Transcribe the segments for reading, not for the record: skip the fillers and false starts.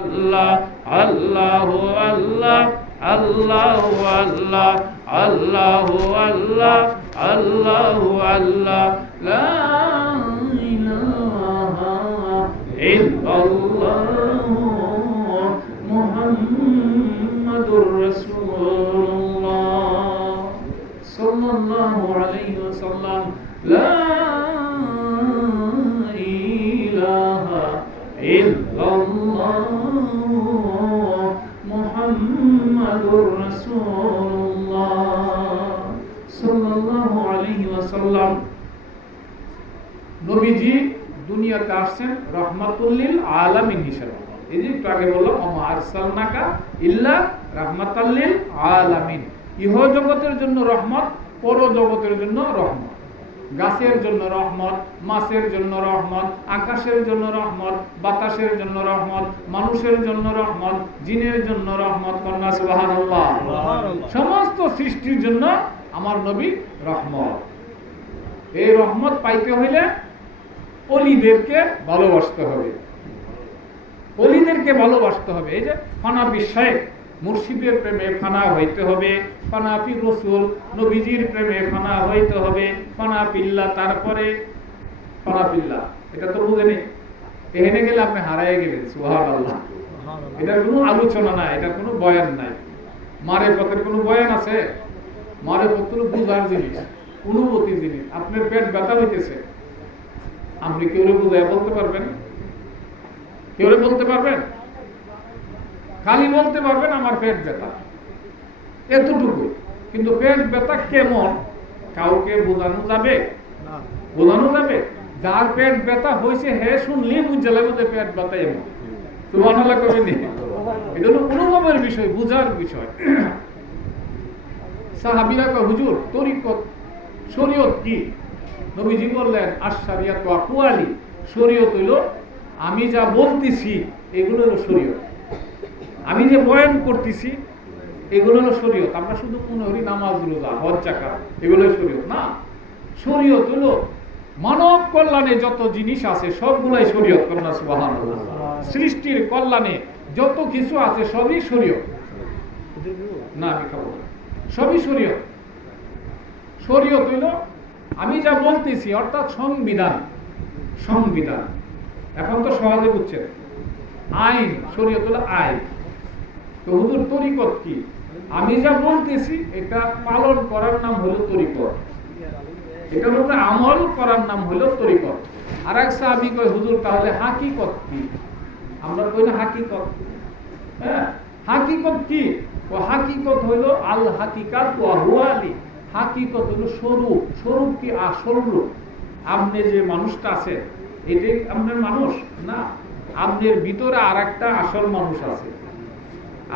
আল্লাহ আল্লাহু আল্লাহ আল্লাহু আল্লাহ আল্লাহু আল্লাহ আল্লাহু আল্লাহ লা ইলাহা ইল্লাল্লাহ মুহাম্মাদুর রাসূলুল্লাহ সাল্লাল্লাহু আলাইহি ওয়াসাল্লাম লা ইলাহা ইল্লাল্লাহ মুহাম্মাদুর রাসূলুল্লাহ সাল্লাল্লাহু আলাইহি ওয়াসাল্লাম। নবীজি দুনিয়াতে আসছেন রাহমাতুল লিল আলামিন হিসেবে। এই যে একটু আগে বললাম ওমা আরসালনাকা ইল্লা রাহমাতাল লিল আলামিন। ইহ জগতের জন্য রহমত, পর জগতের জন্য রহমত। গাছের জন্য রহমত, মাছের জন্য রহমত, আকাশের জন্য রহমত, বাতাসের জন্য রহমত, মানুষের জন্য রহমত, জিনের জন্য রহমত। কন্যা সুবহানাল্লাহ। সমস্ত সৃষ্টির জন্য আমার নবী রহমত। এই রহমত পাইতে হইলে অলিদেরকে ভালোবাসতে হবে, অলিদেরকে ভালোবাসতে হবে। এই যে ফানা বিশ্বায় মুর্শিদের প্রেমে ফানা হইতে হবে, ফানা পীর রসুল নবীজির প্রেমে ফানা হইতে হবে, ফানা পিল্লা, তারপরে ফানা পিল্লা। এটা তো বুঝেনি, এখানে গেলে আপনি হারাই গেলেন। সুবহানাল্লাহ। এটার কোনো আলোচনা নাই, এটার কোনো বয়ান নাই। মারেফতের কোনো বয়ান আছে? মারেফত হলো বুঝার জিনিস, অনুভূতির জিনিস। আপনার পেট ব্যথা হইতেছে, আপনি কেউ বুঝায় বলতে পারবেন? কেউ বলতে পারবেন? খালি বলতে পারবেন আমার পেট ব্যথা, এতটুকু। কিন্তু পেট ব্যথা কেমন কাউকে বোঝানো যাবে? বোঝানো যাবে? যার পেট ব্যথা হয়েছে হে শুনলে বুঝে লাগবে যে পেট ব্যথা এমন। সুবহানাল্লাহ কবেন? এটা হলো অনুভবের বিষয়, বুঝার বিষয়। সাহাবীরা কয় হুজুর তরিকত শরীয়ত কি? নবীজি বললেন আশ-শারিয়াতু আকওয়ালি। শরীয়ত হইল আমি যা বলতেছি এগুলো হলো শরীয়ত। আমি যে বয়ান করতেছি এগুলো হলো শরীয়ত। আমরা শুধু কোন হরি নামাজ, রোজা, হজ, যাকাত এগুলো শরীয়ত না। শরীয়ত হলো মানব কল্যাণে যত জিনিস আছে সবগুলাই শরীয়ত। করোনা সুবহানাল্লাহ। সৃষ্টির কল্যাণে যত কিছু আছে সবই শরীয়ত। না আমি খাবো না, সবই শরীয়ত। শরীয়ত হইল আমি যা বলতেছি, অর্থাৎ সংবিধান। সংবিধান এখন তো সহজে বুঝছেন। আইন, শরীয়ত হলো আইন। তো হুজুর তরিকত কি? আমি যা বলতেছি এটা পালন করার নাম হলো তরিকত, এটার উপরে আমল করার নাম হলো তরিকত। আর এক সাহাবী কয় হুজুর তাহলে হাকিকত কি? আমরা কই না হাকিকত। হ্যাঁ, হাকিকত কি? ও হাকিকত হইলো আল হাকিকাত ওয়া হুয়া আলী। হাকিকত হলো স্বরূপ। স্বরূপ কি? আসল রূপ। আপনি যে মানুষটা আছে এটাই আপনার মানুষ না, আপনার ভিতরে আরেকটা আসল মানুষ আছে।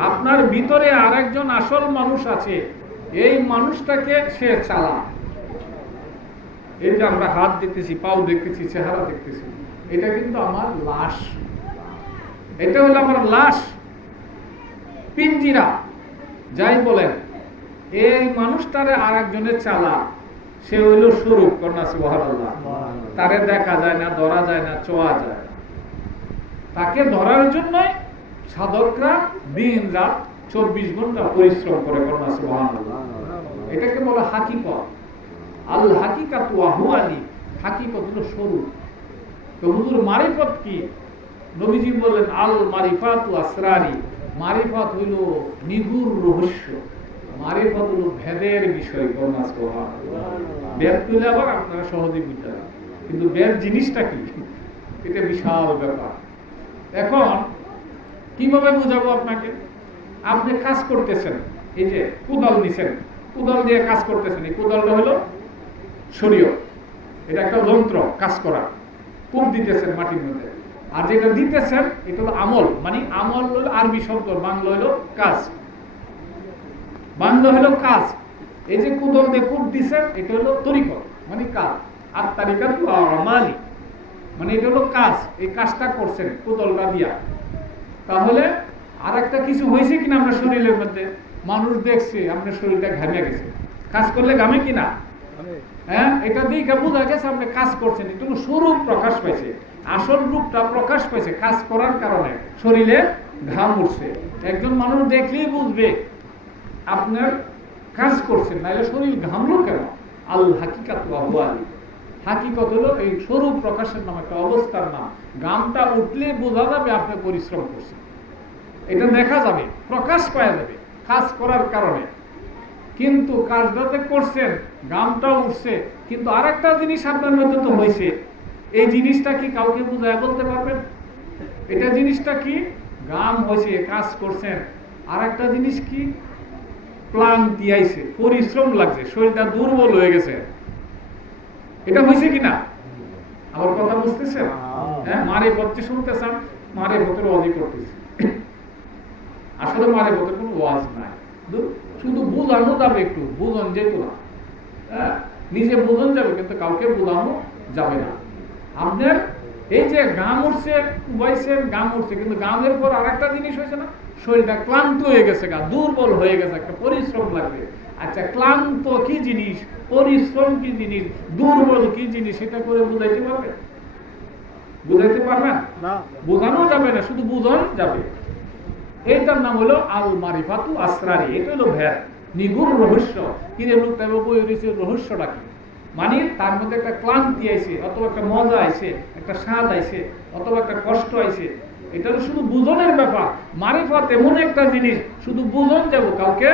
আপনার ভিতরে আরেকজন আসল মানুষ আছে, এই মানুষটাকে সে চালা। এই যে আমরা হাত দেখতেছি, পাও দেখতেছি, চেহারা দেখতেছি, এটা কিন্তু আমার লাশ। এটা হলো আমার লাশ, পিঞ্জিরা যাই বলেন। এই মানুষটারে আরেকজনের চালা, সে হইল স্বরূপ। কন্যা সুবহানাল্লাহ। তারে দেখা যায় না, ধরা যায় না, ছোঁয়া যায় না। তাকে ধরার জন্যই সাধকরা দিন রাত 24 ঘন্টা পরিশ্রম করে। কন্যা সুবহানাল্লাহ। এটাকে বলা হাকিকত। আল হাকিকাতু ওয়া হুয়া আলী। হাকিকত হলো স্বরূপ। তো হুজুর মারিফত কি? নবীজি বললেন আল মারিফাতু আসরারি। মারিফত হইল নিগুড় রহস্য। মারিফত হলো ভেদের বিষয়। কন্যা সুবহানাল্লাহ। বেদ কইলে আবার আপনারা সহজে বুঝতে পারেন, কিন্তু বেদ জিনিসটা কি এটা বিশাল ব্যাপার। এখন কিভাবে বুঝাবো আপনাকে? আপনি কাজ করতেছেন, এই যে কোদাল নিছেন, কোদাল দিয়ে কাজ করতেছেন, এই কোদালটা হলো শরীয়ত। এটা একটা যন্ত্র কাজ করা। কূপ দিতেছেন মাটির মধ্যে, আর যেটা দিতেছেন এটা হলো আমল। মানে আমল হলো আরবি শব্দ, বাংলা হলো কাজ। বাংলা হলো কাজ। এই যে কোদাল দিয়ে কূপ দিছেন এটা হলো তরিকত, মানে কাজ। আর তারিকাতু আমালি, মানে এটা হলো কাজ। এই কাজটা করছেন কোদালটা দিয়া। তাহলে আর একটা কিছু হয়েছে কিনা আপনার শরীরের মধ্যে? মানুষ দেখছে আপনার শরীরটা ঘামে গেছে। কাজ করলে ঘামে কিনা? হ্যাঁ, এটা দিয়ে বোঝা গেছে আপনি কাজ করছেন। এটা স্বরূপ প্রকাশ পাইছে, আসল রূপটা প্রকাশ পাইছে কাজ করার কারণে। শরীরে ঘাম উঠছে, একজন মানুষ দেখলেই বুঝবে আপনার কাজ করছেন, নাহলে শরীর ঘামলো কেন? আল হাকিকাত ওয়া হুয়া আলী, হাকিকত হলো এই স্বরূপ প্রকাশের নাম, একটা অবস্থার নাম। ঘামটা উঠলে বোঝা যাবে আপনি পরিশ্রম করছেন, এটা দেখা যাবে, প্রকাশ পাওয়া যাবে কাজ করার কারণে। কিন্তু কাজটাতে করছেন, ঘামটা উঠছে, কিন্তু আরেকটা জিনিস আপনার মধ্যে তো হয়েছে, এই জিনিসটা কি কাউকে বুঝায় বলতে পারবেন? এটা জিনিসটা কি? ঘাম হয়েছে, কাজ করছেন, আর একটা জিনিস কি? ক্লান্তি আইছে, পরিশ্রম লাগছে, শরীরটা দুর্বল হয়ে গেছে। এটা হয়েছে কিনা? আমার কথা বুঝতেছেন? হ্যাঁ, মারে পথে শুনতেছেন, মারে পথের ওয়াজই করতেছে। আসলে মারে পথের কোনো ওয়াজ নাই, শুধু বোঝানো যাবে, একটু বোঝান যেত না, হ্যাঁ নিজে বোঝানো যাবে, কিন্তু কাউকে বোঝানো যাবে না। আপনার এই যে ঘাম উঠছে, উবাইছেন, ঘাম উঠছে, কিন্তু ঘামের পর আর একটা জিনিস হয়েছে না, শরীরটা ক্লান্ত হয়ে গেছে, গা দুর্বল হয়ে গেছে, একটা পরিশ্রম লাগবে। আচ্ছা, ক্লান্ত কি জিনিস, পরিশ্রম কি জিনিস, দুর্বল কি জিনিস, সেটা করে বুঝাইতে পারবে? বুঝাইতে পারবেন না, বোঝানো যাবে না, শুধু বুঝানো যাবে। এইটার নাম হলো আল মারিফাতু আসরারি, এটা হলো ভেদ, নিগুড় রহস্য। কিরে লোকটা বই রয়েছে, রহস্যটা কি? মানে তার মধ্যে একটা ক্লান্তি আইছে, অথবা একটা মজা আইছে, একটা স্বাদ আইছে, অথবা একটা কষ্ট আইছে, এটা হলো শুধু বুঝনের ব্যাপার। মারিফাত এমন একটা জিনিস, শুধু বুঝন যাব, কাউকে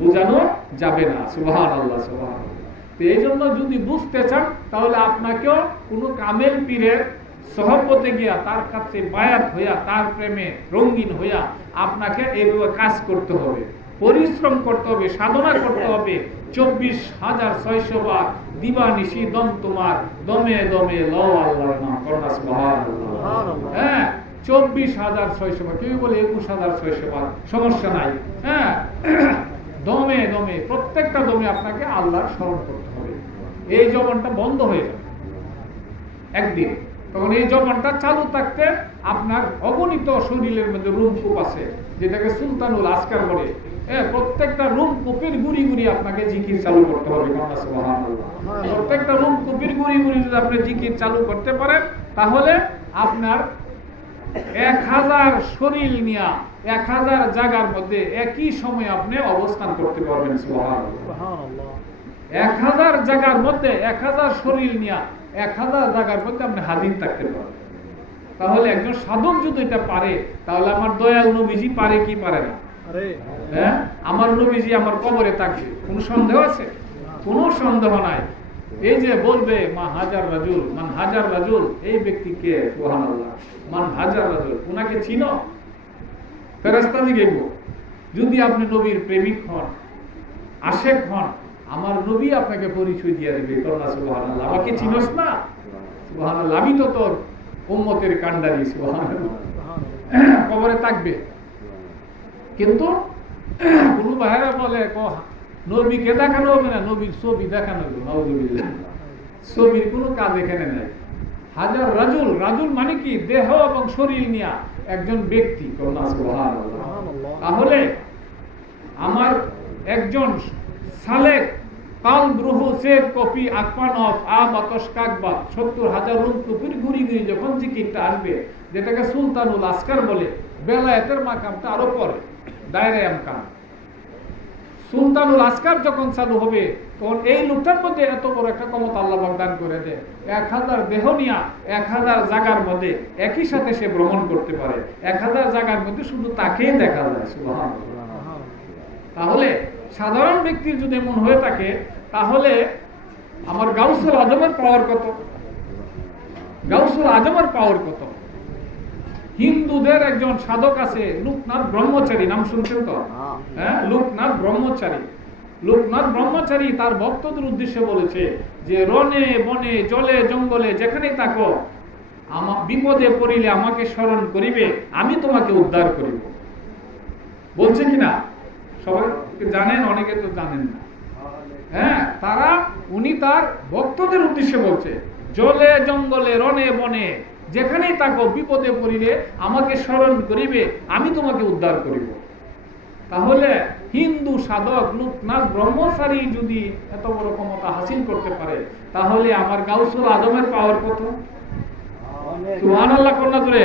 বোঝানো যাবে না। সুবহানাল্লাহ, সুবহানাল্লাহ। তো এই জন্য যদি বুঝতে চান, তাহলে আপনাকেও কোনো কামেল পীরের সহবতে গিয়া, তার কাছে বায়াত হইয়া, তার প্রেমে রঙিন হইয়া আপনাকে এইভাবে কাজ করতে হবে, পরিশ্রম করতে হবে, সাধনা করতে হবে। 24,600 বার দিবানিশি দম তোমার, দমে দমে লও আল্লাহর নাম, করনা সুবহানাল্লাহ। হ্যাঁ, 24,600 বার, কেউ বলে 21,600 বার, সমস্যা নাই। হ্যাঁ, দমে দমে, প্রত্যেকটা দমে আপনাকে আল্লাহর স্মরণ করতে হবে। এই জবানটা বন্ধ হয়ে যাবে একদিন, তখন এই জবানটা চালু থাকতে আপনার অগণিত শরীরের মধ্যে রুমকূপ আছে, যেটাকে সুলতানুল আসকার বলে। প্রত্যেকটা রুমকূপের গুড়ি গুড়ি আপনাকে জিকির চালু করতে হবে। প্রত্যেকটা রুমকূপের গুড়ি গুড়ি যদি আপনি জিকির চালু করতে পারেন, তাহলে আপনার 1000 শরীর নিয়ে 1000 জায়গার মধ্যে একই সময় আপনি অবস্থান করতে পারবেন। সুবহানাল্লাহ। 1000 জায়গার মধ্যে 1000 শরীর নিয়ে 1000 জায়গার মধ্যে আপনি হাজির থাকতে পারবেন। তাহলে একজন সাধক যদি এটা পারে, তাহলে আমার দয়াল নবীজি পারে কি পারে না? হ্যাঁ, আমার নবীজি আমার কবরে থাকবে, কোনো সন্দেহ আছে? কোনো সন্দেহ নাই। এই যে বলবে মা হাজার রাজুল, মান হাজার রাজুল, এই ব্যক্তি কে? সুবহানাল্লাহ। মান হাজার রাজুল, ওনাকে চিনো? ফেরেশতা জিজ্ঞেস, যদি আপনি নবীর প্রেমিক হন, আশেক হন, আমার নবী আপনাকে পরিচয় দিয়ে দেবে। করনা সুবহানাল্লাহ। আমাকে চিনোস না? সুবহানাল্লাহ, আমি তো তোর উম্মতের কান্ডারি। সুবহানাল্লাহ। কবরে থাকবে, কিন্তু কোন ভাইরা বলে নবীকে দেখানো হবে না, নবীর ছবি দেখানো হবে। নাউযুবিল্লাহ, ছবির কোনো কাজ এখানে নাই। হাজার রাজুল, রাজুল মানে কি? দেহ এবং শরীর নিয়ে একজন ব্যক্তি। করনা সুবহানাল্লাহ। তাহলে আমার একজন সালেক কালব রুহু সেদ কপি আকপানফ আবাতশ কাকবা 70,000 রুমকুপির ঘুরি ঘুরি যখন জিকিরটা আসবে, যেটাকে সুলতানুল আসকার বলে, বেলায়েতের মাকামটা আরো পরে, দায়রায়ে আমকান। সুলতানুল আসকার যখন চালু হবে, তখন এই লোকটার মধ্যে এত বড় একটা ক্ষমতা আল্লাহ দান করে দেয়, 1000 দেহ নিয়া 1000 জায়গার মধ্যে একই সাথে সে ভ্রমণ করতে পারে। 1000 জায়গার মধ্যে শুধু তাকেই দেখা যায়। সুবহানাল্লাহ। তাহলে সাধারণ ব্যক্তির যদি এমন হয়ে থাকে, তাহলে আমার গাউসুল আজমের পাওয়ার কত? গাউসুল আজমের পাওয়ার কত? হিন্দুদের একজন সাধক আছে, লোকনাথ ব্রহ্মচারী, নাম শুনছেন তো? হ্যাঁ, লোকনাথ ব্রহ্মচারী। লোকনাথ ব্রহ্মচারী তার ভক্তদের উদ্দেশ্যে বলেছে যে, রনে বনে জলে জঙ্গলে যেখানেই থাকো, আমার বিপদে পড়িলে আমাকে স্মরণ করিবে, আমি তোমাকে উদ্ধার করিব। বলছে কিনা? সবাই জানেন, অনেকে তো জানেন না। হ্যাঁ, উনি তার ভক্তদের উদ্দেশ্যে বলছে, জলে জঙ্গলে রনে বনে যেখানেই থাকো, বিপদে পড়িলে আমাকে স্মরণ করিবে, আমি তোমাকে উদ্ধার করিব। তাহলে হিন্দু সাধক লোকনাথ ব্রহ্মচারী যদি এত বড় ক্ষমতা হাসিল করতে পারে, তাহলে আমার গাউসুল আজমের পাওয়ার কত? সুবহানাল্লাহ। কন্যা জোরে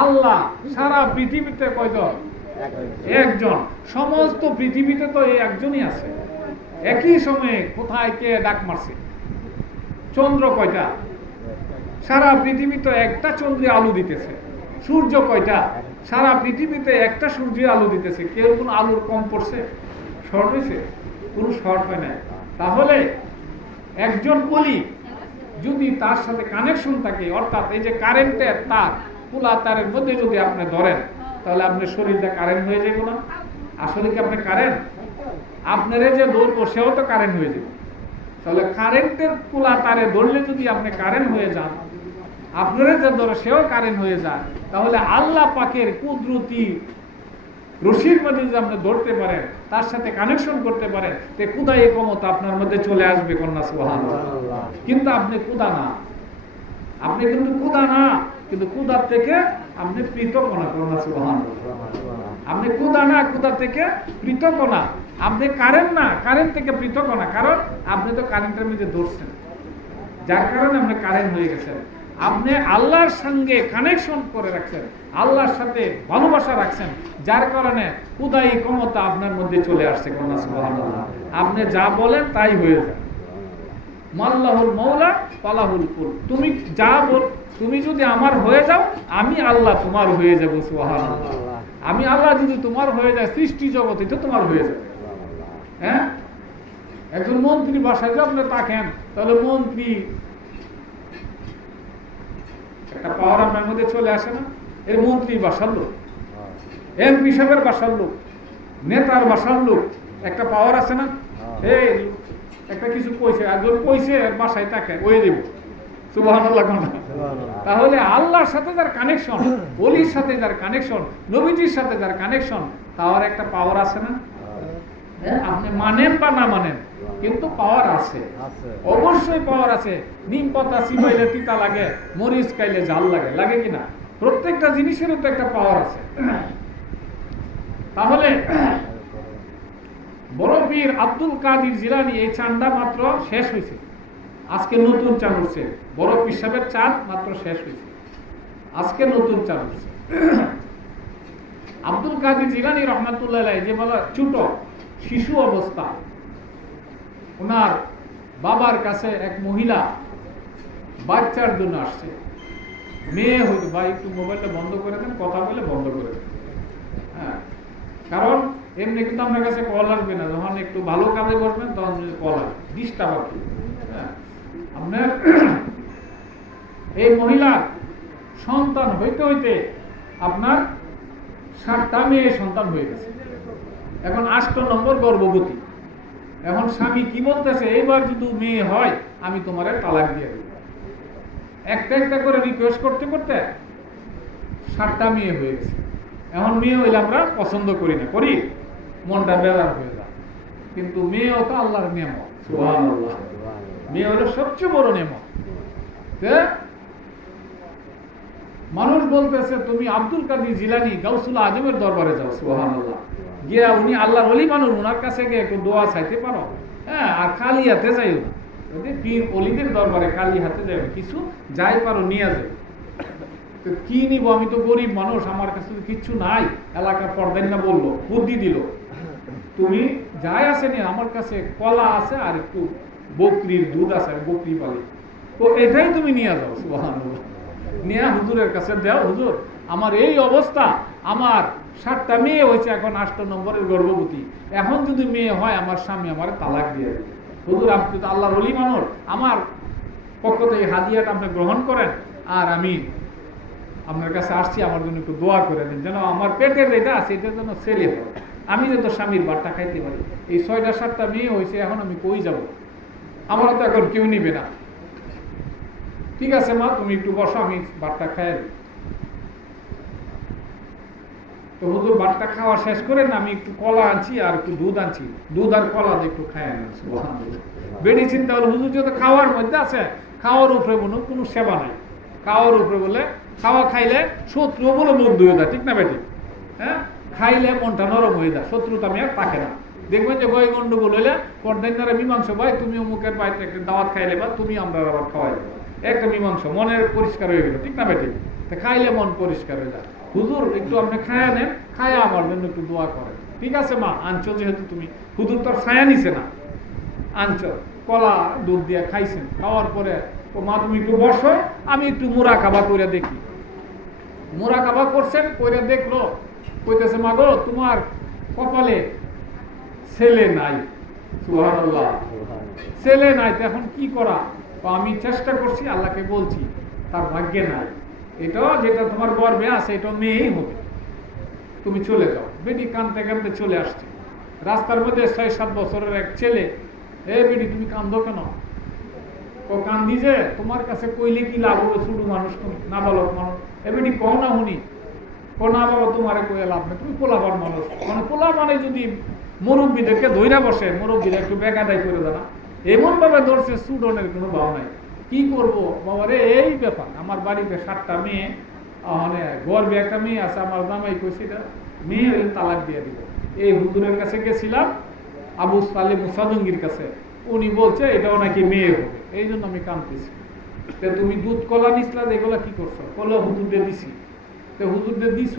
আল্লাহ সারা পৃথিবীতে কয়জন? একজন। সমস্ত পৃথিবীতে তো এই একজনই আছে। একই সময়ে কোথায় কে ডাক মারছে? চন্দ্র কয়টা? সারা পৃথিবীতে একটা চন্দ্রে আলো দিতেছে। সূর্য কয়টা? সারা পৃথিবীতে একটা সূর্যের আলো দিতেছে। কেউ কোন আলোর কম পড়ছে? শর্ট হয়েছে? কোনো শর্ট হয় না। তাহলে একজন বলি যদি তার সাথে কানেকশন থাকে, অর্থাৎ এই যে কারেন্টের তার, খোলা তারের মধ্যে যদি আপনি ধরেন, তাহলে আপনার শরীরটা কারেন্ট হয়ে যাবে না? আসলে কি আপনি কারেন্ট? আপনারে যে ধরবো সেও তো কারেন্ট হয়ে যাবে। তাহলে কারেন্টের খোলা তারে ধরলে যদি আপনি কারেন্ট হয়ে যান, আপনারা যে ধরে সেও কারেন্ট হয়ে যায়, তাহলে আল্লাহ পাকের কুদরতি রশির মধ্যে যদি আপনি ধরতে পারেন, তার সাথে কানেকশন করতে পারেন, তে কুদা এই ক্ষমতা আপনার মধ্যে চলে আসবে। কন্যা সুবহানাল্লাহ। কিন্তু আপনি কুদা না, আপনি কিন্তু কুদা না, কিন্তু কুদার থেকে আপনি পৃথক না। কন্যা সুবহানাল্লাহ। আপনি কুদা না, কুদা থেকে পৃথক না। আপনি কারেন্ট না, কারেন্ট থেকে পৃথক না, কারণ আপনি তো কারেন্টের মধ্যে ধরছেন, যার কারণে আপনি কারেন্ট হয়ে গেছেন। আপনি আল্লাহর সঙ্গে কানেকশন করে রাখছেন, আল্লাহর সাথে ভালোবাসা রাখছেন, যার কারণে খুদাই ক্ষমতা আপনার মধ্যে চলে আসছে। কন্যা সুবহানাল্লাহ। আপনি যা বলেন তাই হয়ে যায়। মাল্লাহুল মাওলা ফালাহুল কুল। তুমি যা বল, তুমি যদি আমার হয়ে যাও, আমি আল্লাহ তোমার হয়ে যাব। সুবহানাল্লাহ। আমি আল্লাহ যদি তোমার হয়ে যায়, সৃষ্টি জগতে তো তোমার হয়ে যাবে। হ্যাঁ, একজন মন্ত্রী বাসায় যদি আপনি থাকেন, তাহলে মন্ত্রী একটা পাওয়ার আপনার মধ্যে চলে আসে না? এর মন্ত্রী বাসার লোক, এমপি সাহেবের বাসার লোক, নেতার বাসার লোক, একটা পাওয়ার আছে না? এই একটা কিছু কইছে, একজন কইছে বাসায় তাকে ওই দেব। সুবহানাল্লাহ। তাহলে আল্লাহর সাথে যার কানেকশন, ওলির সাথে যার কানেকশন, নবীজির সাথে যার কানেকশন, তার একটা পাওয়ার আছে না? আপনি মানেন বা না মানেন, কিন্তু পাওয়ার আছে, অবশ্যই পাওয়ার আছে। নিম পাতা চিবাইলে তিতা লাগে, মরিচ খাইলে ঝাল লাগে, লাগে কিনা? প্রত্যেকটা জিনিসেরও তো একটা পাওয়ার আছে। তাহলে বড় পীর আব্দুল কাদের জিলানী এই চাঁদটা মাত্র শেষ হয়েছে, আজকে নতুন চাঁদ উঠছে। বড় পীর সাহেবের চাঁদ মাত্র শেষ হয়েছে, আজকে নতুন চাঁদ উঠছে। আব্দুল কাদের জিলানী রহমাতুল্লাহ আলাইহি যে বলা ছোট শিশু অবস্থা, ওনার বাবার কাছে এক মহিলা বাচ্চার জন্য আসছে। মেয়ে হইতো, ভাই একটু মোবাইলটা বন্ধ করে দেন, কথা বলে বন্ধ করে দেন। হ্যাঁ, কারণ এমনি কিন্তু আপনার কাছে কল আসবে না, যখন একটু ভালো কাজে করবেন তখন কল আসবে, ডিস্টার্ব হবে। হ্যাঁ, আপনার এই মহিলার সন্তান হইতে হইতে আপনার 7টা মেয়ে সন্তান হয়ে গেছে। এখন 8 নম্বর গর্ভবতী। এখন স্বামী কি বলতেছে, এইবার যদি মেয়ে হয় আমি তোমার তালাক দিয়ে দেব। একটা একটা করে রিকোয়েস্ট করতে করতে 7টা মেয়ে হয়ে গেছে। এখন মেয়ে হইলে আমরা পছন্দ করি না, করি, মনটা বেজার হয়ে যায়। কিন্তু মেয়েও তো আল্লাহর নেমত। সুবহানাল্লাহ। মেয়ে হলো সবচেয়ে বড় নেমত। মানুষ বলতেছে তুমি আব্দুল কাদের জিলানী গাউসুল আজমের দরবারে যাও। সুবহানাল্লাহ। গিয়া উনি আল্লাহর ওলি মানুষ, ওনার কাছে গিয়ে একটু দোয়া চাইতে পারো। হ্যাঁ, আর খালি হাতে যাইও না, পীর অলিদের দরবারে খালি হাতে যাবে, কিছু যাই পারো নিয়ে যাবে। তো কি নিব, আমি তো গরিব মানুষ, আমার কাছে তো কিচ্ছু নাই। এলাকার পর্দাই না বললো, বুদ্ধি দিল, তুমি যাই আছে নিয়ে, আমার কাছে কলা আছে আর একটু বকরির দুধ আছে, বকরি পালি, তো এটাই তুমি নিয়ে যাও। সুবহানাল্লাহ। নিয়ে হুজুরের কাছে দাও, হুজুর আমার এই অবস্থা, আমার 7টা মেয়ে হয়েছে, এখন 8 নম্বরের গর্ভবতী, এখন যদি মেয়ে হয় আমার স্বামী আমার তালাক দিয়ে দেবে। হুজুর আপনি তো আল্লাহর ওলি মানুষ, আমার পক্ষ থেকে হাদিয়াটা আপনি গ্রহণ করেন, আর আমি আপনার কাছে আসছি, আমার জন্য একটু দোয়া করে দিন, যেন আমার পেটের যেটা আছে এটা যেন ছেলে হয়, আমি যত স্বামীর বাট্টা খাইতে পারি। এই 6টা 7টা মেয়ে হয়েছে, এখন আমি কই যাব, আমার তো এখন কেউ নিবে না। ঠিক আছে মা, তুমি একটু বসো, আমি বাট্টা খাই। তো হুজুর বাট্টা খাওয়া শেষ করেন, আমি একটু কলা আনছি আর একটু দুধ আনছি, দুধ আর কলা দিয়ে একটু খাই আনি। বেড়ি চিন্তা হলো হুজুর যত খাওয়ার মধ্যে আছে, খাওয়ার উপরে কোনো সেবা নাই, খাওয়ার উপরে বলে খাওয়া খাইলে শত্রু বলে মুখ ধুয়ে দেয়, ঠিক না বেটি? হ্যাঁ, খাইলে মনটা নরম হয়ে যায়, শত্রুতা আমি আর থাকে না। দেখবেন যে গয় গন্ডগোল হইলে পর্দাইনারা মীমাংসা, ভাই তুমি অমুকের বাড়িতে একটা দাওয়াত খাইলে বা তুমি আমরা আবার খাওয়াই দেবো, একটা মীমাংসা, মনের পরিষ্কার হয়ে গেল, ঠিক না বেটি? তা খাইলে মন পরিষ্কার হয়ে যায়। হুজুর একটু আপনি খায়া নেন, খায়া আমার জন্য একটু দোয়া করেন। ঠিক আছে মা, আনছো যেহেতু তুমি, হুজুর তোর ছায়া নিছে না, আনছো, কলা দুধ দিয়ে খাইছেন, খাওয়ার পরে ও মা তুমি একটু বসো, আমি একটু মুরাকাবা করে দেখি। মুরাকাবা করছেন, করে দেখলো, কইতেছে মা গো তোমার কপালে ছেলে নাই। সুবহানাল্লাহ, ছেলে নাই, তো এখন কি করা? আমি চেষ্টা করছি, আল্লাহকে বলছি তার ভাগ্যে নাই, এটা যেটা তোমার গর্বে আছে এটা মেয়েই হবে, তুমি চলে যাও। বেটি কাঁদতে কাঁদতে চলে আসছে। রাস্তার মধ্যে 6-7 বছরের এক ছেলে, এ বেটি তুমি কান্দো কেন? ও কান্দি যে তোমার কাছে কইলে কি লাভ হবে, ছোট মানুষ তুমি, না বলো মানুষ। এ বেটি কও না শুনি, কো না বাবা তোমারে কয়ে লাভ নেই, তুমি পোলাবার মানুষ। মানে পোলা মানে যদি মুরব্বীদেরকে ধইরা বসে, মুরব্বীরা একটু বেকাদাই করে দেয় না, এমন ভাবে ধরছে, সুডনের কোনো ভাব নাই। কি করব বাবা রে, এই ব্যাপার। আমার বাড়িতে 7টা মেয়ে, মানে গর্বে একটা মেয়ে আছে, আমার জামাই কইছে মেয়ে হলে তালাক দিয়ে দিব। এই হুজুরের কাছে গেছিলাম, আবু সালে মুসাজঙ্গির কাছে, উনি বলছে এটাও নাকি মেয়ে হবে, এই জন্য আমি কাঁদতেছি। তো তুমি দুধ কলা নিসলা, এগুলা কি করছো? কলা হুজুরকে দিছি। তো হুজুরকে দিছ,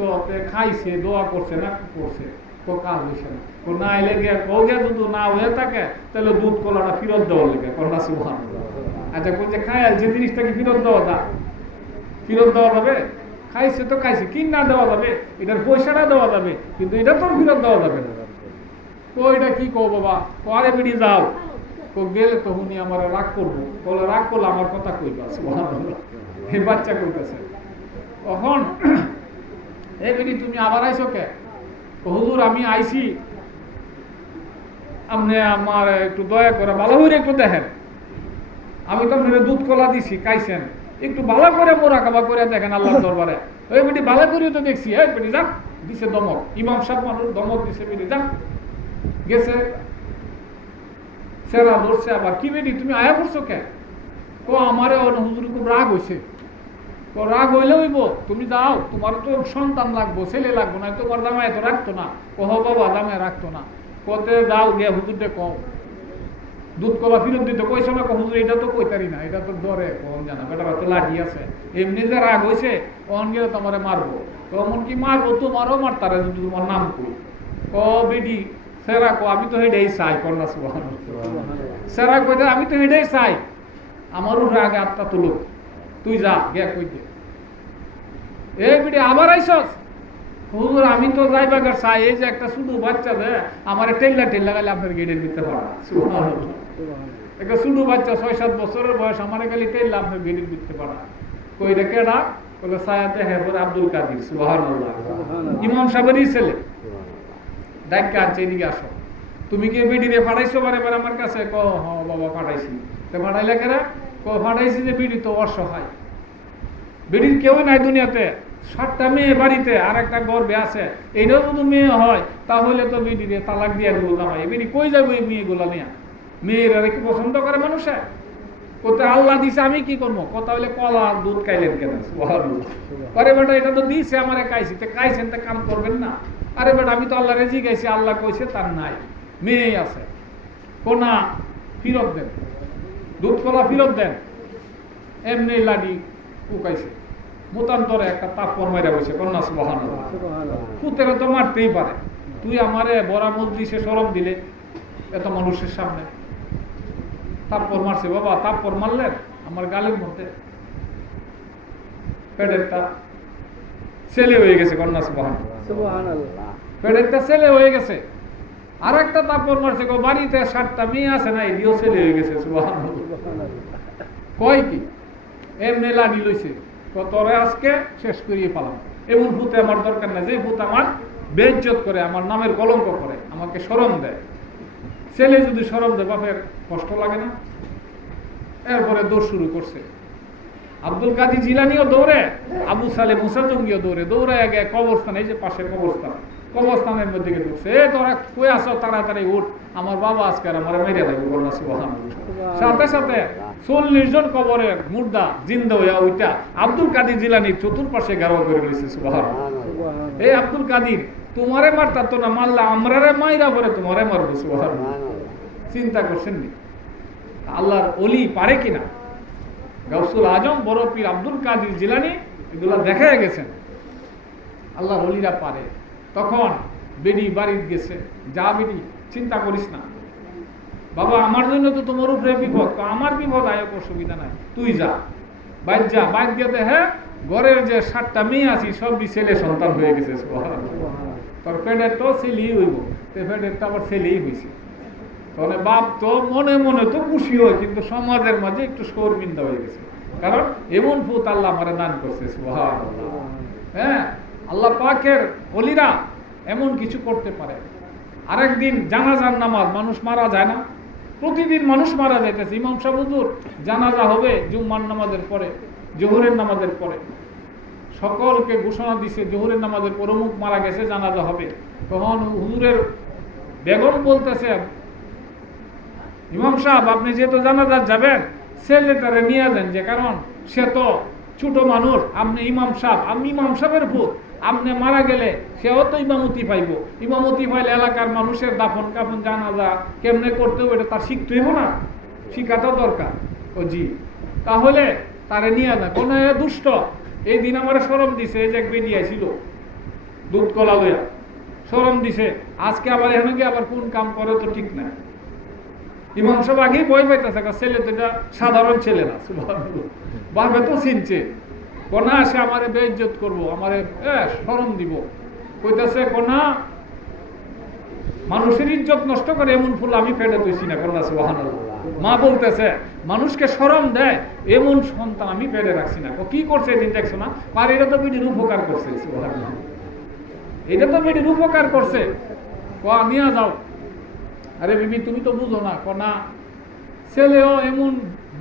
খাইছে, দোয়া করছে না করছে, তো কাজ হয়েছে না। না এলে গিয়া কগে যদি না হয়ে থাকে তাহলে দুধ কলাটা ফেরত দেওয়ার লেগে কন্যা সুবহানাল্লাহ। আচ্ছা বলছে খায় যে জিনিসটাকে ফেরত দেওয়া যায়, ফেরত দেওয়া যাবে? খাইছে তো খাইছে, কি না দেওয়া যাবে, এটার পয়সাটা দেওয়া যাবে, কিন্তু এটা তো ফেরত দেওয়া যাবে না। তো এটা কি কও বাবা? আরে বেরিয়ে যাও। তো গেলে তো উনি আমার রাগ করবো, বলে রাগ করলে আমার কথা কইবা। সুবহানাল্লাহ, এই বাচ্চা কইতেছে। তখন এ বেটি তুমি আবার আইছো কে? হুজুর আমি আইছি, আপনি আমার একটু দয়া করে ভালো করে একটু দেখেন, আমি তো আপনার দুধ কলা দিছি, খাইছেন, একটু ভালো করে মোরাকাবা করে দেখেন আল্লাহর দরবারে। ওই বেটি ভালো করে তো দেখছি, এই বেটি যাক, দিছে দমক, ইমাম সাহেব মানুষ দমক দিছে, বেটি যাক গেছে, সেরা ধরছে। আবার কি বেটি তুমি আয়া করছো কে? তো আমারে হুজুর খুব রাগ হয়েছে। তো রাগ হইলে হইব, তুমি যাও, তোমার তো সন্তান লাগবো, ছেলে লাগবো না, তোমার জামাই তো রাখতো না। কহ বাবা জামাই রাখতো না, কতে যাও গিয়ে হুজুরকে কও দুধ কলা ফিরত দিতে। কইছো না হুজুর এটা তো কইতারি না, এটা তো ডরে কম জানা, বেটা তো লাঠি আছে, এমনি যে রাগ হয়েছে অন গেলে তোমারে মারবো। তখন কি মারবো? তোমারও মারতারে যদি তোমার নাম কই। ক বেডি সেরা কো আমি তো হেডেই চাই, কন্যা সুবহানাল্লাহ, সেরা কইতে আমি তো হেডেই চাই, আমারও রাগে আত্মা তুলুক, তুই যা গিয়া কই দে। এই বেডি আবার আইসস? হুজুর আমি তো যাইবাগার চাই, এই যে একটা ছোট বাচ্চা যে আমার টেল্লা টেল্লা গালে আপনার গেটের ভিতরে পড়া। সুবহানাল্লাহ, একটা ছোট বাচ্চা 6-7 বছরের বয়স, আমার খালি টেল্লা আপনার গেটের ভিতরে পড়া। কইটা কেডা? বলে সায়াতে হেবর আব্দুল কাদির। সুবহানাল্লাহ, ইমাম সাহেবেরই ছেলে। ডাক্কা আনছে, এদিকে আসো। তুমি কি বেডিরে পাঠাইছো বারে বারে আমার কাছে? ক হ বাবা পাঠাইছি। তো পাঠাইলে কেরা? ক পাঠাইছি যে বেডি তো অসহায়, বেডির কেউ নাই দুনিয়াতে, 7টা মেয়ে বাড়িতে আর একটা গর্বে আছে, এইটাও যদি মেয়ে হয় তাহলে তো বেডিরে তালাক দিয়ে দেবো না হয়। বেডি কই যাবো এই মেয়েগুলা নিয়ে? মেয়েরা কি পছন্দ করে মানুষে? কোথায় আল্লাহ দিছে, আমি কি করবো? কথা হইলে কলা দুধ খাইলেন কেন? আরে বেটা এটা তো দিছে আমার খাইছি, তো খাইছেন তো কাম করবেন না। আরে বেটা আমি তো আল্লাহ রেজি গাইছি, আল্লাহ কইছে তার নাই, মেয়েই আছে, কোনা ফিরত দেন, দুধ কলা ফিরত দেন। এমনি লাডি উকাইছে, মতান্তরে একটা তাপর মাইরা বসে, কন্যা সুবহানাল্লাহ। পুতেরা তো মারতেই পারে, তুই আমারে বড়া মজলিসে শরম দিলে এত মানুষের সামনে, তাপর মারছে। বাবা তাপর মারলেন আমার গালের মধ্যে, পেটেরটা ছেলে হয়ে গেছে, কন্যা সুবহানাল্লাহ, পেটেরটা ছেলে হয়ে গেছে। আর একটা তাপর মারছে, বাড়িতে 7টা মেয়ে আছে না, এদিও ছেলে হয়ে গেছে। সুবহানাল্লাহ, কয় কি এমনি লাডি লইছে, তোরে আজকে শেষ করিয়ে পালাম। এমন ভূতে আমার দরকার নাই, যে ভূত আমার বেইজ্জত করে, আমার নামের কলঙ্ক করে, আমাকে শরম দেয়। ছেলে যদি শরম দেয় বাপের কষ্ট লাগে না? এরপরে দৌড় শুরু করছে। আব্দুল কাদির জিলানিও দৌড়ে, আবু সালে মুসাজঙ্গিও দৌড়ে, দৌড়ে আগে কবরস্থান, এই যে পাশের কবরস্থান, কবরস্থানের মধ্যে ঢুকছে। এ তোরা কই আসো, তাড়াতাড়ি উঠ, আমার বাবা আজকে আর আমার মেরে দেবে। বলনা সুবহানাল্লাহ, সাথে সাথে 40 জন কবরের মুর্দা জিন্দা হইয়া ওইটা আব্দুল কাদির জিলানির চতুর্পাশে গারোয়া করে রয়েছে। সুবহানাল্লাহ, এই আব্দুল কাদির তোমারে মারতা তো না, মারলে আমরারে মাইরা পরে তোমারে মারবো। সুবহানাল্লাহ, চিন্তা করছেন নি আল্লাহর ওলি পারে কিনা? গাউসুল আজম বড় পীর আব্দুল কাদির জিলানি এগুলা দেখা গেছেন। আল্লাহর ওলিরা পারে। তখন বেডি বাড়িতে গেছে, যা বেডি চিন্তা করিস না বাবা, আমার জন্য তো তোমার উপরে বিপদ, আমার বিপদ আয়োগ অসুবিধা নাই, তুই যা বাইর যা। বাইর গেতে হ্যাঁ ঘরের যে 7টা মেয়ে আছি সবই ছেলে সন্তান হয়ে গেছে। তোর পেটের তো ছেলেই হইব, পেটেরটা আবার ছেলেই হয়েছে। তাহলে বাপ তো মনে মনে তো খুশি হয়, কিন্তু সমাজের মাঝে একটু শর্মিন্দা হয়ে গেছে, কারণ এমন ফুত আল্লাহ আমারে দান করছে। সুবহানাল্লাহ। হ্যাঁ, আল্লাহ পাকের ওলিরা এমন কিছু করতে পারে। আরেকদিন জানাজার নামাজ, মানুষ মারা যায় না, প্রতিদিন মানুষ মারা যাইতেছে। ইমাম সাহেব হুজুর জানাজা হবে জুম্মার নামাজের পরে, জোহরের নামাজের পরে, সকলকে ঘোষণা দিছে জোহরের নামাজের পর অমুক মারা গেছে, জানাজা হবে। তখন হুজুরের বেগম বলতেছে, ইমাম সাহেব আপনি যেহেতু জানাজার যাবেন, ছেলেটারে নিয়ে যান, যে কারণ সে তো ছোট মানুষ, আপনি ইমাম সাহেব, আমি ইমাম সাহেবের ভূত, আপনি মারা গেলে সেও তো ইমামতি পাইব, ইমামতি পাইলে এলাকার মানুষের দাফন কাফন জানাজা কেমনে করতে হবে এটা তার শিখতে হইব না, শিখাটাও দরকার। ও জি, তাহলে তারে নিয়ে যান। কোন দুষ্ট এই দিন আমার শরম দিছে, এই যে এক বেরিয়ে ছিল দুধ কলা লইয়া শরম দিছে, আজকে আবার এখানে গিয়ে আবার কোন কাম করে তো ঠিক না। ইমাম সাহেব আগেই ভয় পাইতেছে, ছেলে তো এটা সাধারণ ছেলে না, বাপে তো চিনছে, কোনা আসে আমারে বেইজ্জত করবো, আমারে শরম দিব, কইতাছে কোনা মানুষের ইজ্জত নষ্ট করে এমন ফুল আমি ফেলে তুইছি না। কোনা সুবহানাল্লাহ। মা বলতেছে মানুষকে শরম দেয় এমন সন্তান আমি পেটে রাখছি না। কি করছে এদিন দেখছো না, আর এটা তো বেটির উপকার করছে। সুবহানাল্লাহ, এটা তো বেটির উপকার করছে। নিয়ে যাও। আরে বিবি তুমি তো বুঝো না, কোনা ছেলেও এমন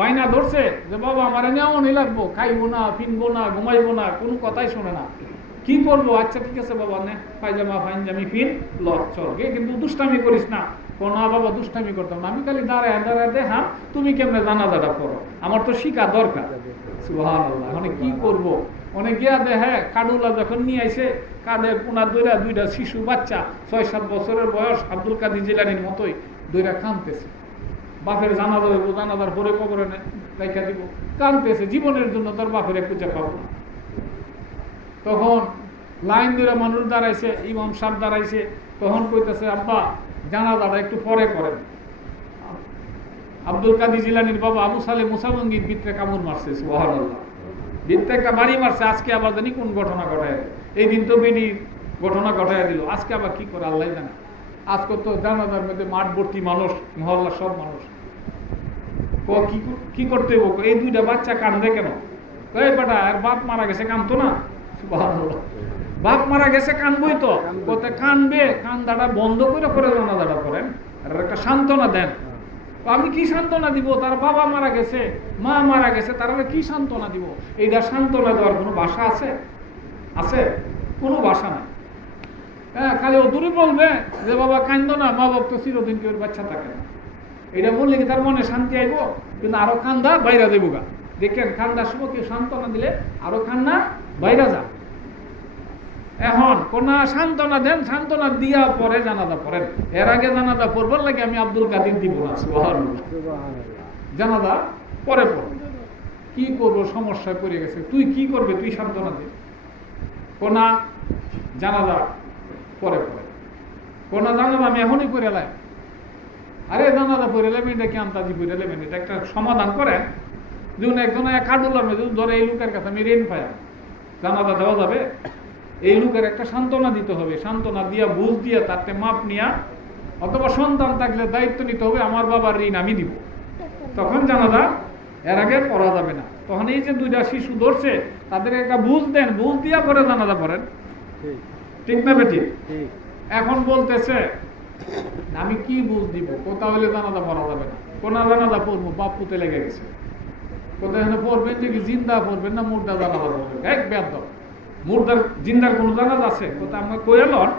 বাইনা ধরছে যে বাবা আমার নেওয়াই লাগবো, খাইবো না, পিনবো না, ঘুমাইবো না, কোনো কথাই শোনে না, কি করবো? আচ্ছা ঠিক আছে বাবা, নে পায়জামা পাঞ্জামি পিন, ল চল গে, কিন্তু দুষ্টামি করিস না। কোনা বাবা দুষ্টামি করতাম না, আমি খালি দাঁড়ায় দাঁড়ায় দেখা তুমি কেমনে জানাজাটা করো, আমার তো শিখা দরকার। সুবহানাল্লাহ। মানে কি করব, অনেক গিয়া দেখে কাডুলা যখন নিয়ে আইছে, কাদের কোনা দুইটা শিশু বাচ্চা 6-7 বছরের বয়স, আব্দুল কাদের জিলানীর মতোই দুইটা কাঁদতেছে। বাপের জানাজা দেবো, জানাজার পরে কবরে রেখা দিব, কাঁদতেছে জীবনের জন্য, তোর বাপের খুঁজে পাবো না। তখন লাইন ধরে মানুষ দাঁড়াইছে, ইমাম সাহেব দাঁড়াইছে, তখন কইতেছে আব্বা জানাজাটা একটু পরে করেন। আব্দুল কাদের জিলানীর বাবা আবু সালে মুসাবঙ্গির ভিতরে কামড় মারছে। সুবহানাল্লাহ। ভিতরে একটা বাড়ি মারছে, আজকে আবার জানি কোন ঘটনা ঘটায়। এই দিন তো বেডি ঘটনা ঘটায় দিল, আজকে আবার কি করে আল্লাহ জানে। আজকে তো জানাজার মধ্যে মাঠ ভর্তি মানুষ, মহল্লার সব মানুষ। কি করতে হইব, এই দুইটা বাচ্চা কান্দে কেন? এই বেটা আর বাপ মারা গেছে, কানতো না? সুবহানাল্লাহ। বাপ মারা গেছে কানবই তো, কোথায় কানবে, কান্দাটা বন্ধ করে করে জানাজাটা করেন, আর একটা সান্ত্বনা দেন। আমি কি সান্ত্বনা দিব? তার বাবা মারা গেছে, মা মারা গেছে, তারা কি সান্ত্বনা দিব? এইটা সান্ত্বনা দেওয়ার কোনো ভাষা আছে? আছে? কোনো ভাষা নাই। হ্যাঁ, খালি অদূরে বলবে যে বাবা কান্দো না, মা বাপ তো চিরদিন কেউ বাচ্চা থাকে না। এটা বললে কি তার মনে শান্তি আইব? কিন্তু আরো কান্দা বাইরা যাইব গা। দেখেন কান্দার সময় কেউ সান্ত্বনা দিলে আরো কান্না বাইরা যা। এখন কোনা সান্ত্বনা দেন, সান্ত্বনা দিয়া পরে জানাজা পড়েন। এর আগে জানাজা পড়বার লাগে আমি আব্দুল কাদের দিব না। সুবহানাল্লাহ। জানাজা পরে পড়। কি করবো, সমস্যায় পড়ে গেছে, তুই কি করবে, তুই সান্ত্বনা দে। কোনা জানাজা পরে পড়ে, কোনা জানাজা আমি এখনই করে এলাই। আরে জানাজা পড়ে এলাম, এটা কি আন্তাজি পড়ে এলাম, এটা একটা সমাধান করেন। যেমন একজন কাডুলার মেয়ে ধরে এই লোকের কাছে আমি রেন পাই, জানাজা দেওয়া যাবে, এই লোকের একটা সান্ত্বনা দিতে হবে, সান্ত্বনা দিয়া বুঝ দিয়া তাতে মাপ নিয়া, অথবা সন্তান থাকলে দায়িত্ব নিতে হবে, আমার বাবার ঋণ আমি দিব, তখন জানাজা এর আগে পড়া যাবে না। তখন এই যে দুইটা শিশু ধরছে তাদের একটা বুঝ দেন, বুঝ দিয়া পরে জানাজা পড়েন, ঠিক না বেটি? এখন বলতেছে আমি কি বুঝ দিব, কোথা হলে জানাজা পড়া যাবে না, কোন জানাজা পড়বো, বাপ পুতে লেগে গেছে, কোথায় এখানে পড়বেন যে কি জিন্দা পড়বেন না মুর্দা জানাজা পড়বেন? এক বেদ মুর্দার জিন্দার কোনো জানাজা আছে? কোথা আমাকে কইয়ালন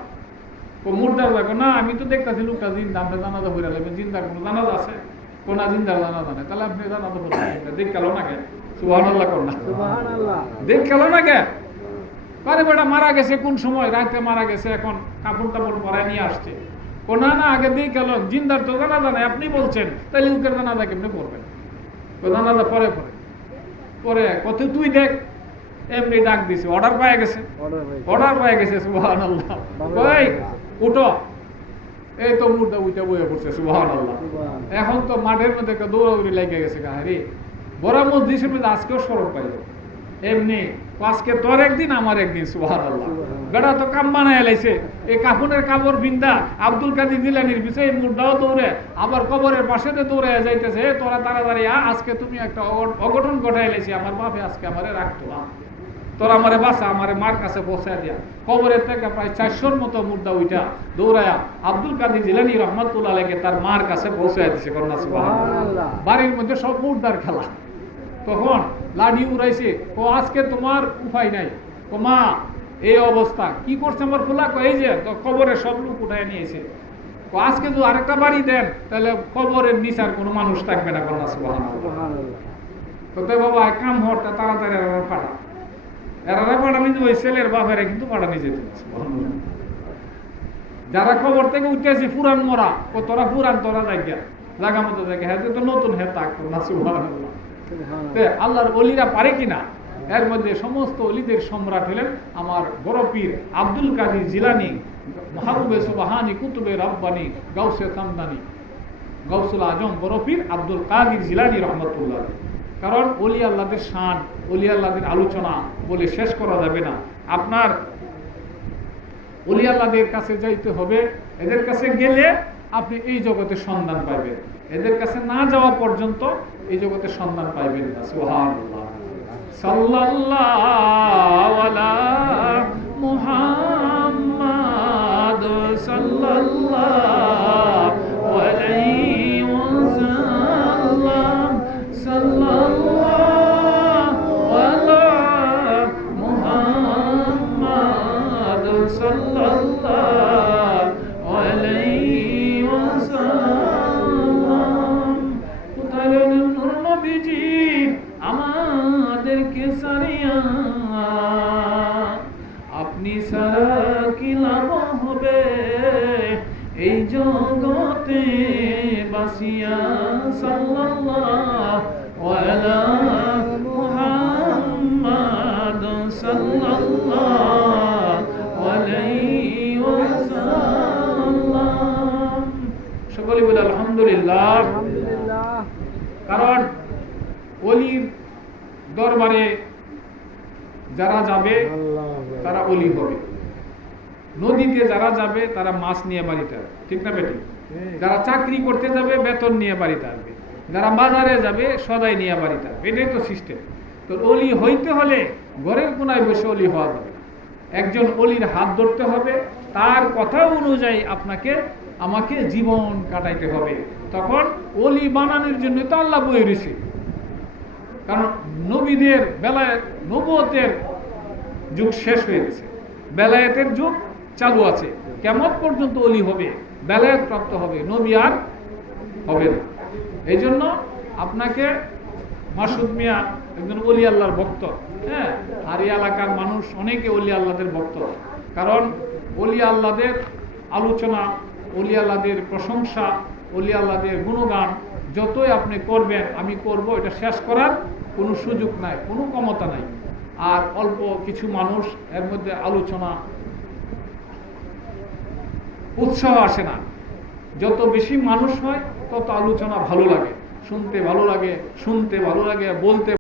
মুর্দার দেখো না, আমি তো দেখতেছি লোকটা জিন্দা, আপনি জানাজা পড়ে লাগবেন, জিন্দার কোনো জানাজা আছে? কোনা জিন্দার জানাজা নেই, তাহলে আপনি জানাজা পড়বেন, দেখ গেল না কে? সুবহানাল্লাহ কর না, দেখ গেল না কে? আরে বেটা মারা গেছে কোন সময়, রাতে মারা গেছে, এখন কাপড় টাপড় পরায় নিয়ে আসছে। কোনা না আগে দিয়ে গেল, জিন্দার তো জানাজা নাই, আপনি বলছেন, তাহলে লোকের জানাজা কেমনি পড়বেন? জানাজা পরে পরে পরে কত তুই দেখ এমনি ডাক দিছে, অর্ডার পায়ে গেছে, অর্ডার পায়ে গেছে। সুবহানাল্লাহ। কই উঠো, এই তো মুর্দা উইটা বইয়া পড়ছে। সুবহানাল্লাহ। এখন তো মাঠের মধ্যে একটা দৌড়াদৌড়ি লেগে গেছে। গাহারি বড় মসজিদের মধ্যে আজকেও সরব পাইল এমনি, আজকে তোর একদিন আমার একদিন। সুবহানাল্লাহ। বেড়া তো কাম বানায় লাইছে, এই কাফনের কাপড় বিন্দা আব্দুল কাদের জিলানীর পিছনে মুর্দাও দৌড়ে, আবার কবরের পাশে দৌড়ে যাইতেছে। তোরা তাড়াতাড়ি আজকে তুমি একটা অঘটন ঘটাই লাইছি, আমার বাপে আজকে আমারে রাখতো না, তোরা আমারে বাসা, আমারে মার কাছে বসায় দিয়া। কবরের থেকে প্রায় 400-র মতো মুর্দা উইটা দৌড়ায়া আব্দুল কাদের জিলানী রহমাতুল্লাহ আলাইহি তার মার কাছে পৌঁছায় দিছে। কন্যা সুবহানাল্লাহ। বাড়ির মধ্যে সব মুর্দার খেলা। তখন লাঠি উড়াইছে, ও আজকে তোমার উপায় নাই। ও মা এই অবস্থা কি করছে আমার ফুলা, এই যে কবরের সব লোক উঠায় নিয়েছে, ও আজকে যদি আরেকটা বাড়ি দেন তাহলে কবরের নিচে আর কোনো মানুষ থাকবে না। কন্যা সুবহানাল্লাহ। তো বাবা কাম হরটা তাড়াতাড়ি ফাটা, এরা পাঠানি যে ওই ছেলের বাপেরা কিন্তু পাঠানি যেত। যারা খবর থেকে উঠেছে পুরান মরা, ও তোরা পুরান, তোরা জায়গা মতো জায়গা, হ্যাঁ তো নতুন হ্যাঁ তাক। সুবহানাল্লাহ। আল্লাহর ওলিরা পারে কিনা? এর মধ্যে সমস্ত ওলিদের সম্রাট হলেন আমার বড় পীর আব্দুল কাদের জিলানী, মাহবুবে সুবহানি, কুতুবে রব্বানি, গাউসে খামদানি, গাউসুল আজম বড় পীর আব্দুল কাদের জিলানী রহমাতুল্লাহ। কারণ ওলি আল্লাহদের শান, ওলি আল্লাহদের আলোচনা বলে শেষ করা যাবে না। আপনার ওলি আল্লাহদের কাছে যাইতে হবে, এদের কাছে গেলে আপনি এই জগতে সন্ধান পাইবেন, এদের কাছে না যাওয়া পর্যন্ত এই জগতে সন্ধান পাইবেন না। সুবহানাল্লাহ। সাল্লাল্লাহু আলা মুহাম্মাদ সাল্লাল্লাহু আলাইহি ওয়াসাল্লাম, সাল্লাল্লাহু আলা মুহাম্মাদ সাল্লাল্লাহু আলাইহি ওয়াসাল্লাম। নবীজি আমাদেরকে সারিয়া আপনি সারা কি লাভ হবে এই জগতে বাসিয়া। সাল্লাল্লাহু আলা মুহাম্মাদ সাল্লাল্লাহু আলাইহি ওয়াসাল্লাম। সকলে বলে আলহামদুলিল্লাহ। কারণ ওলির দরবারে যারা যাবে তারা ওলি হবে, নদীতে যারা যাবে তারা মাছ নিয়ে বাড়িতে আসবে, ঠিক না বেটি? যারা চাকরি করতে যাবে বেতন নিয়ে বাড়িতে আসবে, যারা বাজারে যাবে সদাই নিয়ে বাড়িতে আসবে। এটাই তো সিস্টেম। তো ওলি হইতে হলে ঘরের কোনায় বসে ওলি হওয়া যাবে না। একজন ওলির হাত ধরতে হবে, তার কথা অনুযায়ী আপনাকে আমাকে জীবন কাটাইতে হবে। তখন ওলি বানানোর জন্য তো আল্লাহ বই রয়েছে। কারণ নবীদের বেলায় নবুয়তের যুগ শেষ হয়ে গেছে, বেলায়েতের যুগ চালু আছে। কিয়ামত পর্যন্ত ওলি হবে, বেলায়েত প্রাপ্ত হবে, নবী আর হবে না। এই জন্য আপনাকে মাসুদ মিয়া একজন ওলি আল্লাহর ভক্ত, হ্যাঁ, আর এই এলাকার মানুষ অনেকে ওলি আল্লাহদের ভক্ত। কারণ ওলি আল্লাহদের আলোচনা, ওলি আল্লাহদের প্রশংসা, ওলি আল্লাহদের গুণগান যতই আপনি করবেন, আমি করব, এটা শেষ করার কোনো সুযোগ নাই, কোনো ক্ষমতা নাই। আর অল্প কিছু মানুষ এর মধ্যে আলোচনা উৎসাহ আসে না। যত বেশি মানুষ হয় তত আলোচনা ভালো লাগে, শুনতে ভালো লাগে, বলতে